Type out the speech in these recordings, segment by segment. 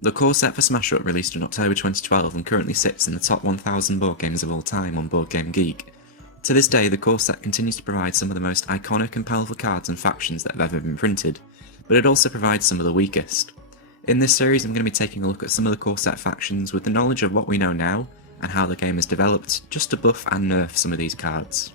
The core set for Smash Up released in October 2012 and currently sits in the top 1000 board games of all time on BoardGameGeek. To this day, the core set continues to provide some of the most iconic and powerful cards and factions that have ever been printed, but it also provides some of the weakest. In this series, I'm going to be taking a look at some of the core set factions with the knowledge of what we know now and how the game has developed, just to buff and nerf some of these cards.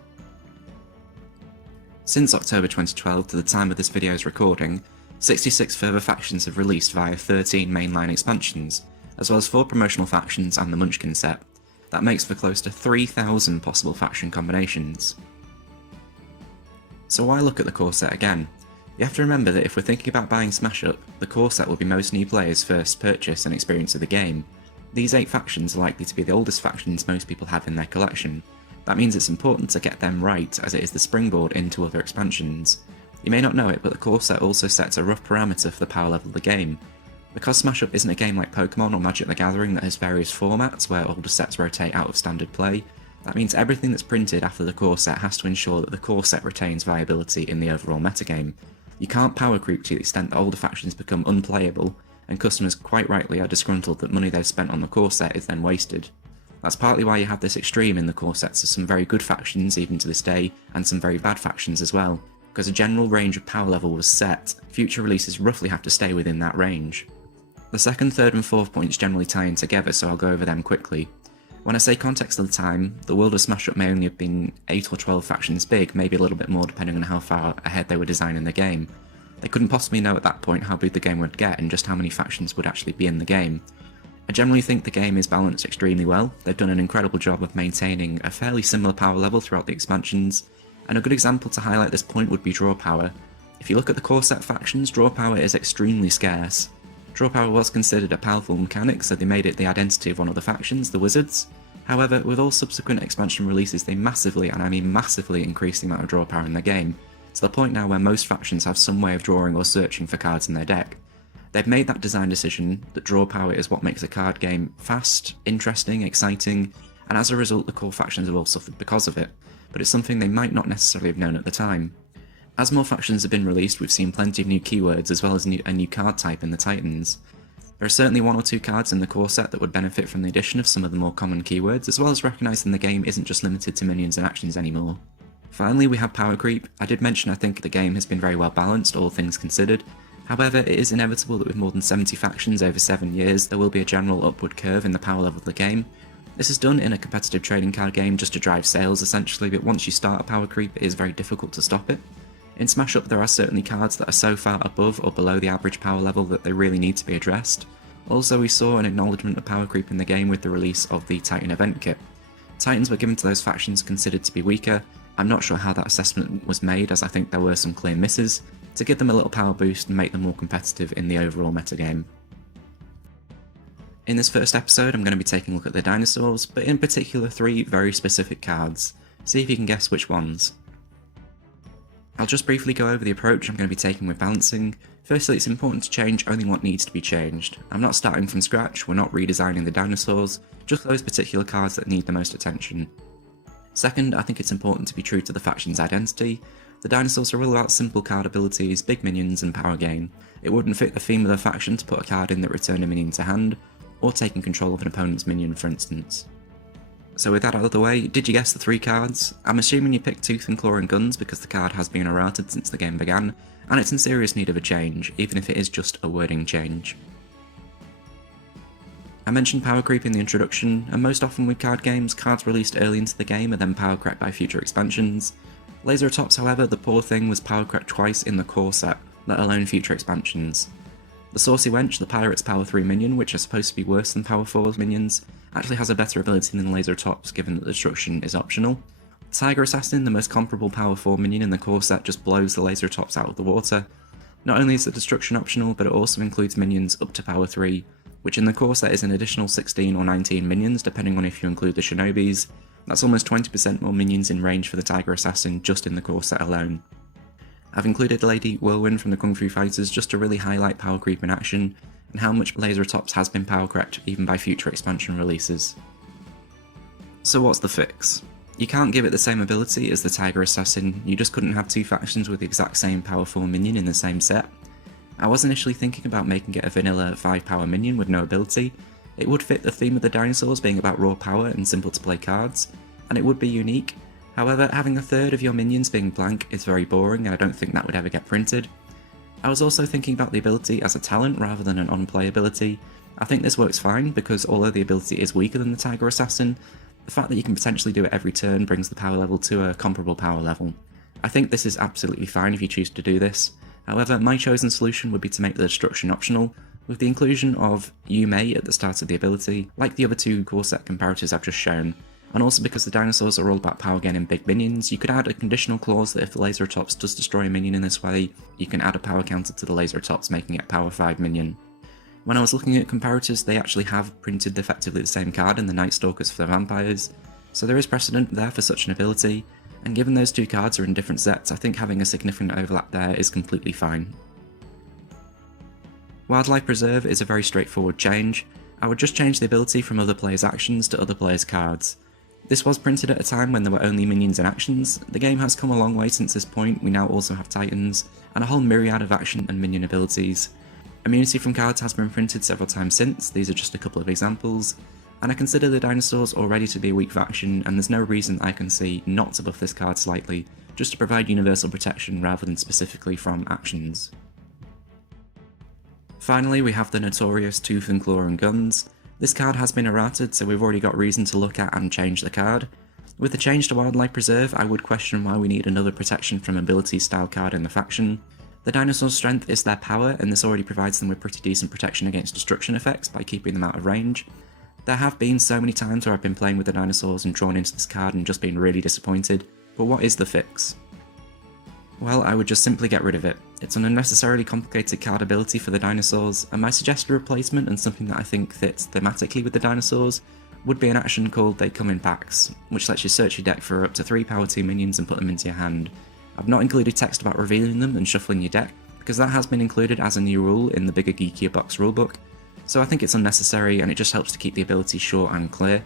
Since October 2012 to the time of this video's recording, 66 further factions have released via 13 mainline expansions, as well as 4 promotional factions and the Munchkin set. That makes for close to 3,000 possible faction combinations. So why look at the core set again? You have to remember that if we're thinking about buying Smash Up, the core set will be most new players' first purchase and experience of the game. These 8 factions are likely to be the oldest factions most people have in their collection. That means it's important to get them right, as it is the springboard into other expansions. You may not know it, but the core set also sets a rough parameter for the power level of the game. Because Smash Up isn't a game like Pokemon or Magic the Gathering that has various formats where older sets rotate out of standard play, that means everything that's printed after the core set has to ensure that the core set retains viability in the overall metagame. You can't power creep to the extent that older factions become unplayable, and customers quite rightly are disgruntled that money they've spent on the core set is then wasted. That's partly why you have this extreme in the core sets of some very good factions even to this day, and some very bad factions as well. Because a general range of power level was set, future releases roughly have to stay within that range. The second, third and fourth points generally tie in together, so I'll go over them quickly. When I say context of the time, the world of Smash Up may only have been 8 or 12 factions big, maybe a little bit more depending on how far ahead they were designing the game. They couldn't possibly know at that point how big the game would get and just how many factions would actually be in the game. I generally think the game is balanced extremely well. They've done an incredible job of maintaining a fairly similar power level throughout the expansions, and a good example to highlight this point would be draw power. If you look at the core set factions, draw power is extremely scarce. Draw power was considered a powerful mechanic, so they made it the identity of one of the factions, the Wizards. However, with all subsequent expansion releases, they massively, and I mean massively, increased the amount of draw power in the game, to the point now where most factions have some way of drawing or searching for cards in their deck. They've made that design decision that draw power is what makes a card game fast, interesting, exciting, and as a result the core factions have all suffered because of it, but it's something they might not necessarily have known at the time. As more factions have been released, we've seen plenty of new keywords as well as a new card type in the Titans. There are certainly 1 or 2 cards in the core set that would benefit from the addition of some of the more common keywords, as well as recognising the game isn't just limited to minions and actions anymore. Finally, we have power creep. I did mention I think the game has been very well balanced, all things considered. However, it is inevitable that with more than 70 factions over 7 years, there will be a general upward curve in the power level of the game. This is done in a competitive trading card game just to drive sales essentially, but once you start a power creep, it is very difficult to stop it. In Smash Up there are certainly cards that are so far above or below the average power level that they really need to be addressed. Also, we saw an acknowledgement of power creep in the game with the release of the Titan event kit. Titans were given to those factions considered to be weaker. I'm not sure how that assessment was made, as I think there were some clear misses, to give them a little power boost and make them more competitive in the overall metagame. In this first episode I'm going to be taking a look at the Dinosaurs, but in particular 3 very specific cards. See if you can guess which ones. I'll just briefly go over the approach I'm going to be taking with balancing. Firstly, it's important to change only what needs to be changed. I'm not starting from scratch, we're not redesigning the Dinosaurs, just those particular cards that need the most attention. Second, I think it's important to be true to the faction's identity. The Dinosaurs are all about simple card abilities, big minions and power gain. It wouldn't fit the theme of the faction to put a card in that returned a minion to hand, or taking control of an opponent's minion for instance. So with that out of the way, did you guess the 3 cards? I'm assuming you picked Tooth and Claw and Guns because the card has been errated since the game began, and it's in serious need of a change, even if it is just a wording change. I mentioned power creep in the introduction, and most often with card games, cards released early into the game are then power crept by future expansions. Laser Tops, however, the poor thing was power crept twice in the core set, let alone future expansions. The Saucy Wench, the Pirate's Power 3 minion, which is supposed to be worse than Power 4 minions, actually has a better ability than Laser Tops given that the destruction is optional. Tiger Assassin, the most comparable Power 4 minion in the core set, just blows the Laser Tops out of the water. Not only is the destruction optional, but it also includes minions up to Power 3, which in the core set is an additional 16 or 19 minions depending on if you include the Shinobis. That's almost 20% more minions in range for the Tiger Assassin just in the core set alone. I've included Lady Whirlwind from the Kung Fu Fighters just to really highlight power creep in action, and how much Laser Tops has been power crept even by future expansion releases. So what's the fix? You can't give it the same ability as the Tiger Assassin, you just couldn't have 2 factions with the exact same power 4 minion in the same set. I was initially thinking about making it a vanilla 5 power minion with no ability. It would fit the theme of the Dinosaurs being about raw power and simple to play cards, and it would be unique. However, having a third of your minions being blank is very boring and I don't think that would ever get printed. I was also thinking about the ability as a talent rather than an on-play ability. I think this works fine because although the ability is weaker than the Tiger Assassin, the fact that you can potentially do it every turn brings the power level to a comparable power level. I think this is absolutely fine if you choose to do this. However, my chosen solution would be to make the destruction optional, with the inclusion of "you may" at the start of the ability, like the other two core set comparators I've just shown, and also because the Dinosaurs are all about power gain in big minions, you could add a conditional clause that if the Laseratops does destroy a minion in this way, you can add a power counter to the Laseratops, making it a power 5 minion. When I was looking at comparators, they actually have printed effectively the same card in the Night Stalkers for the Vampires, so there is precedent there for such an ability, and given those two cards are in different sets, I think having a significant overlap there is completely fine. Wildlife Preserve is a very straightforward change. I would just change the ability from other players' actions to other players' cards. This was printed at a time when there were only minions and actions. The game has come a long way since this point. We now also have Titans, and a whole myriad of action and minion abilities. Immunity from cards has been printed several times since, these are just a couple of examples, and I consider the Dinosaurs already to be a weak faction, and there's no reason I can see not to buff this card slightly, just to provide universal protection rather than specifically from actions. Finally, we have the notorious Tooth and Claw and Guns. This card has been errated, so we've already got reason to look at and change the card. With the change to Wildlife Preserve, I would question why we need another protection from ability style card in the faction. The Dinosaurs' strength is their power, and this already provides them with pretty decent protection against destruction effects by keeping them out of range. There have been so many times where I've been playing with the Dinosaurs and drawn into this card and just been really disappointed, but what is the fix? Well, I would just simply get rid of it. It's an unnecessarily complicated card ability for the Dinosaurs, and my suggested replacement, and something that I think fits thematically with the Dinosaurs, would be an action called They Come in Packs, which lets you search your deck for up to 3 power 2 minions and put them into your hand. I've not included text about revealing them and shuffling your deck, because that has been included as a new rule in the bigger geekier box rulebook, so I think it's unnecessary and it just helps to keep the ability short and clear.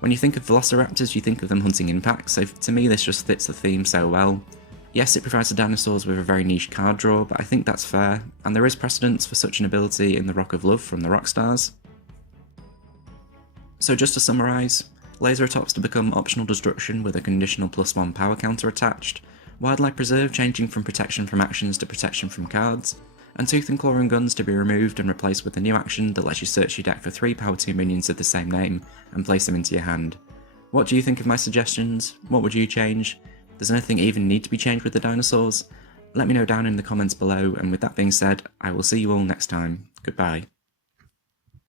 When you think of Velociraptors, you think of them hunting in packs, so to me this just fits the theme so well. Yes, it provides the Dinosaurs with a very niche card draw, but I think that's fair, and there is precedence for such an ability in the Rock of Love from the Rockstars. So just to summarise, Laseratops to become optional destruction with a conditional +1 power counter attached, Wildlife Preserve changing from protection from actions to protection from cards, and Tooth and Claw and Guns to be removed and replaced with a new action that lets you search your deck for 3 power 2 minions of the same name and place them into your hand. What do you think of my suggestions? What would you change? Does anything even need to be changed with the Dinosaurs? Let me know down in the comments below, and with that being said, I will see you all next time. Goodbye.